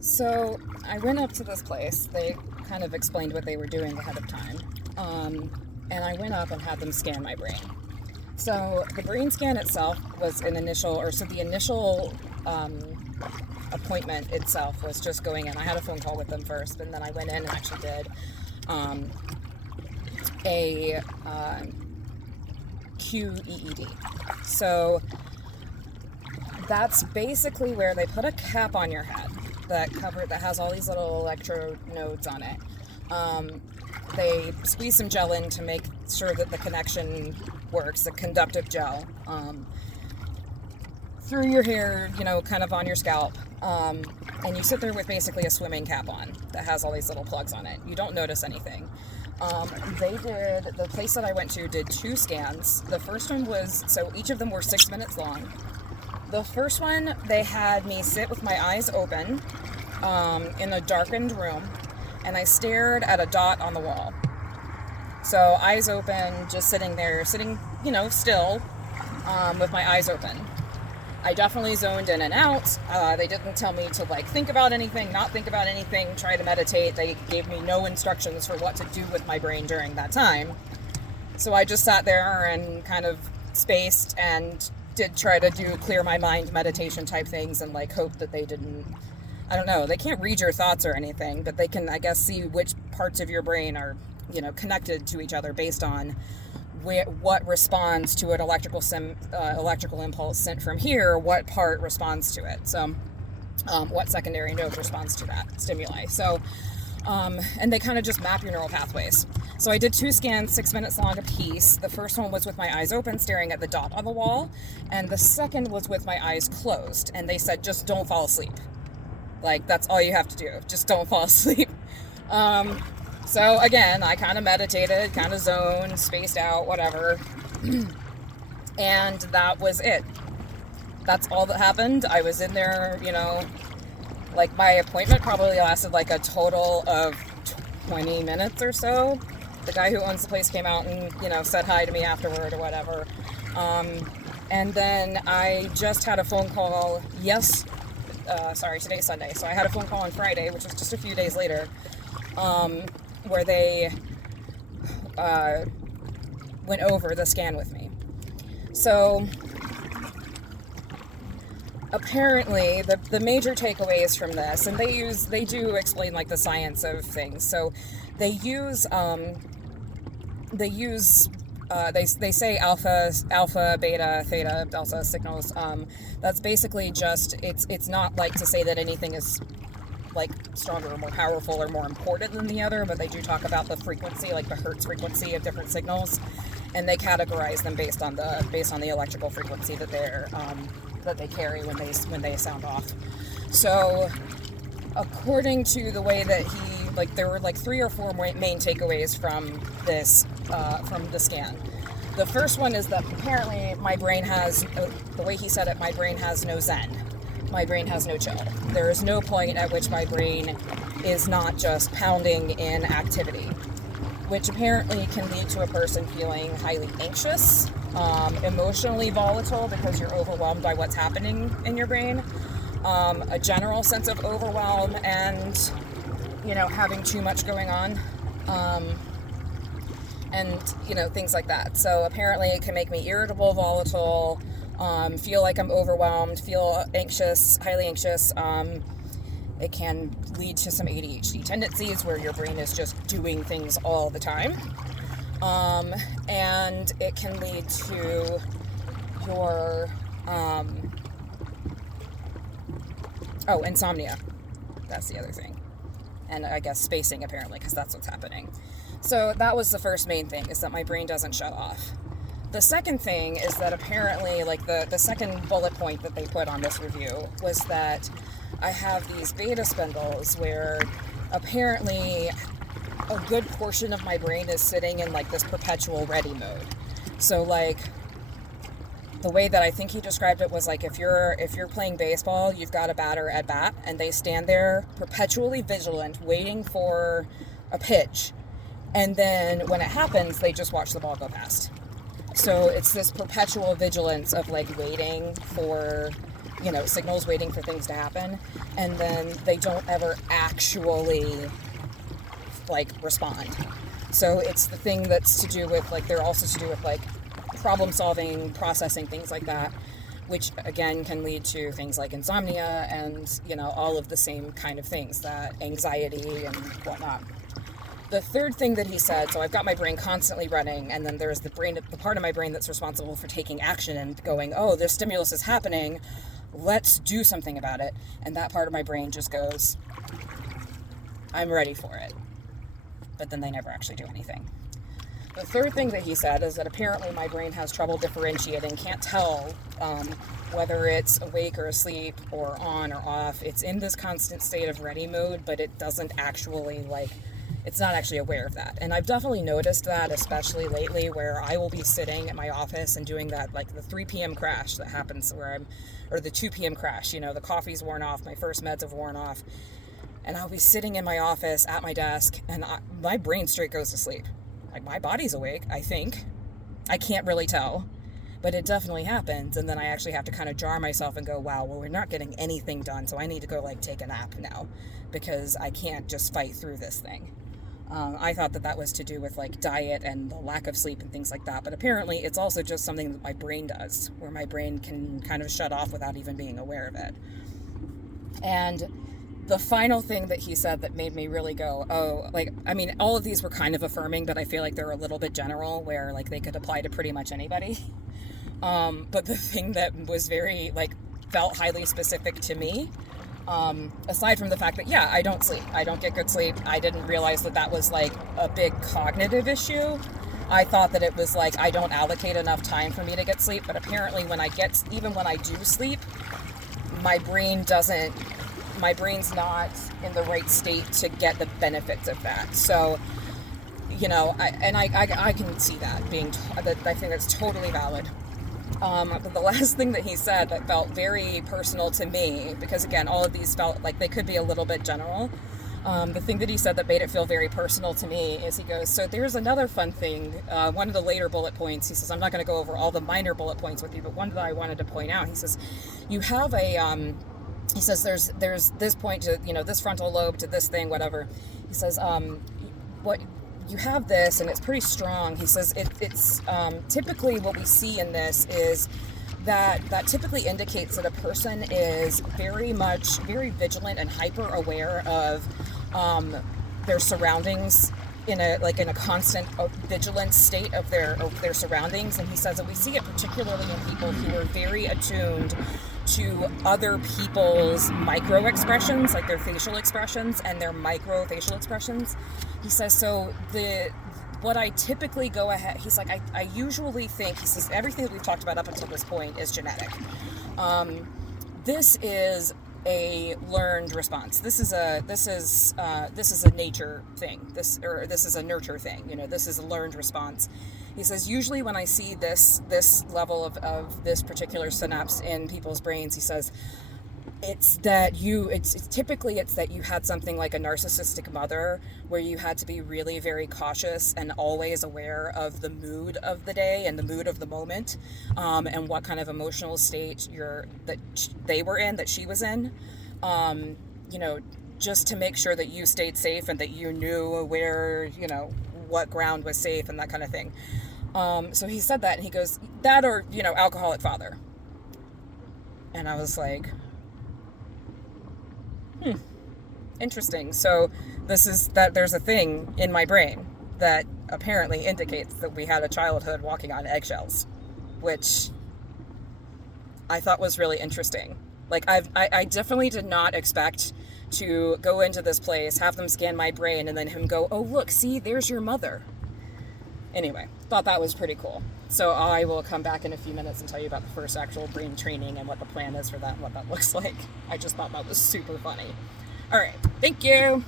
So I went up to this place. They kind of explained what they were doing ahead of time. And I went up and had them scan my brain. So the brain scan itself was the initial appointment itself was just going in. I had a phone call with them first, and then I went in and actually did a QEED. So that's basically where they put a cap on your head that has all these little electronodes on it. They squeeze some gel in to make sure that the connection works, a conductive gel, through your hair, kind of on your scalp. And you sit there with basically a swimming cap on that has all these little plugs on it. You don't notice anything. The place that I went to did 2 scans. The first one so each of them were 6 minutes long. The first one, they had me sit with my eyes open in a darkened room, and I stared at a dot on the wall. So eyes open, just sitting there, still, with my eyes open. I definitely zoned in and out. They didn't tell me to think about anything, not think about anything, try to meditate. They gave me no instructions for what to do with my brain during that time. So I just sat there and kind of spaced and did try to do clear my mind meditation type things and hope that they didn't, I don't know, they can't read your thoughts or anything, but they can, I guess, see which parts of your brain are, connected to each other based on what responds to an electrical impulse sent from here, what part responds to it. So what secondary node responds to that stimuli. So, and they kind of just map your neural pathways. So I did 2 scans, 6 minutes long a piece. The first one was with my eyes open, staring at the dot on the wall. And the second was with my eyes closed. And they said, just don't fall asleep. That's all you have to do. Just don't fall asleep. So again, I kind of meditated, kind of zoned, spaced out, whatever. And that was it. That's all that happened. I was in there, my appointment probably lasted a total of 20 minutes or so. The guy who owns the place came out and, said hi to me afterward or whatever. And then I just had a phone call, today's Sunday. So I had a phone call on Friday, which was just a few days later, where they went over the scan with me. So apparently the major takeaways from this, and they do explain the science of things. So they say alpha, beta, theta, delta signals. That's basically just, it's not to say that anything is stronger or more powerful or more important than the other, but they do talk about the frequency, the hertz frequency of different signals, and they categorize them based on the electrical frequency that they carry when they sound off. So according to the way that there were 3 or 4 main takeaways from this from the scan. The first one is that apparently my brain has, the way he said it, my brain has no zen. My brain has no chill. There is no point at which my brain is not just pounding in activity, which apparently can lead to a person feeling highly anxious, emotionally volatile because you're overwhelmed by what's happening in your brain, a general sense of overwhelm and, having too much going on, and, things like that. So apparently it can make me irritable, volatile, feel like I'm overwhelmed, feel anxious, highly anxious. It can lead to some ADHD tendencies where your brain is just doing things all the time. And it can lead to your, insomnia. That's the other thing. And I guess spacing, apparently, because that's what's happening. So that was the first main thing, is that my brain doesn't shut off. The second thing is that apparently, the second bullet point that they put on this review was that I have these beta spindles where apparently a good portion of my brain is sitting in this perpetual ready mode. So the way that I think he described it was if you're playing baseball, you've got a batter at bat and they stand there perpetually vigilant, waiting for a pitch. And then when it happens, they just watch the ball go past. So it's this perpetual vigilance of waiting for signals waiting for things to happen, and then they don't ever actually like respond. So it's the thing that's to do with like, they're also to do with like problem solving, processing, things like that, which again can lead to things like insomnia and, all of the same kind of things, that anxiety and whatnot. The third thing that he said, so I've got my brain constantly running, and then there's the part of my brain that's responsible for taking action and going, oh, this stimulus is happening, let's do something about it. And that part of my brain just goes, I'm ready for it. But then they never actually do anything. The third thing that he said is that apparently my brain has trouble differentiating, can't tell whether it's awake or asleep or on or off. It's in this constant state of ready mode, but it doesn't actually it's not actually aware of that. And I've definitely noticed that, especially lately, where I will be sitting at my office and doing that, like the 3 p.m. crash that happens or the 2 p.m. crash, the coffee's worn off, my first meds have worn off, and I'll be sitting in my office at my desk, and my brain straight goes to sleep. Like, my body's awake, I think. I can't really tell, but it definitely happens. And then I actually have to kind of jar myself and go, wow, well, we're not getting anything done, so I need to go take a nap now, because I can't just fight through this thing. I thought that was to do with diet and the lack of sleep and things like that, but apparently it's also just something that my brain does, where my brain can kind of shut off without even being aware of it. And the final thing that he said that made me really go, oh, all of these were kind of affirming, but I feel like they're a little bit general, where they could apply to pretty much anybody. But the thing that was very felt highly specific to me, aside from the fact that, yeah, I don't sleep. I don't get good sleep. I didn't realize that was a big cognitive issue. I thought that it was I don't allocate enough time for me to get sleep, but apparently even when I do sleep, my brain's not in the right state to get the benefits of that. So, I can see that I think that's totally valid. But the last thing that he said that felt very personal to me, because again, all of these felt like they could be a little bit general. The thing that he said that made it feel very personal to me is he goes, so there's another fun thing. One of the later bullet points, he says, I'm not going to go over all the minor bullet points with you, but one that I wanted to point out, he says, you have he says, there's this point to, this frontal lobe to this thing, whatever. He says, what you have this, and it's pretty strong. He says it's typically what we see in this is that typically indicates that a person is very vigilant and hyper aware of their surroundings in a constant vigilant state of their surroundings. And he says that we see it particularly in people who are very attuned to other people's micro expressions, like their facial expressions and their micro facial expressions. He says, so what I typically go ahead, he's like, I usually think, he says, everything that we've talked about up until this point is genetic. This is a learned response. This is a nature thing. This is a nurture thing. This is a learned response. He says, usually when I see this level of this particular synapse in people's brains, he says, it's typically that you had something like a narcissistic mother, where you had to be really very cautious and always aware of the mood of the day and the mood of the moment, and what kind of emotional state that she was in, just to make sure that you stayed safe and that you knew where, what ground was safe and that kind of thing. So he said that, and he goes, that or, alcoholic father. And I was like, interesting. So there's a thing in my brain that apparently indicates that we had a childhood walking on eggshells, which I thought was really interesting. I definitely did not expect to go into this place, have them scan my brain, and then him go, oh, look, see, there's your mother. Anyway, thought that was pretty cool. So I will come back in a few minutes and tell you about the first actual brain training and what the plan is for that and what that looks like. I just thought that was super funny. All right. Thank you.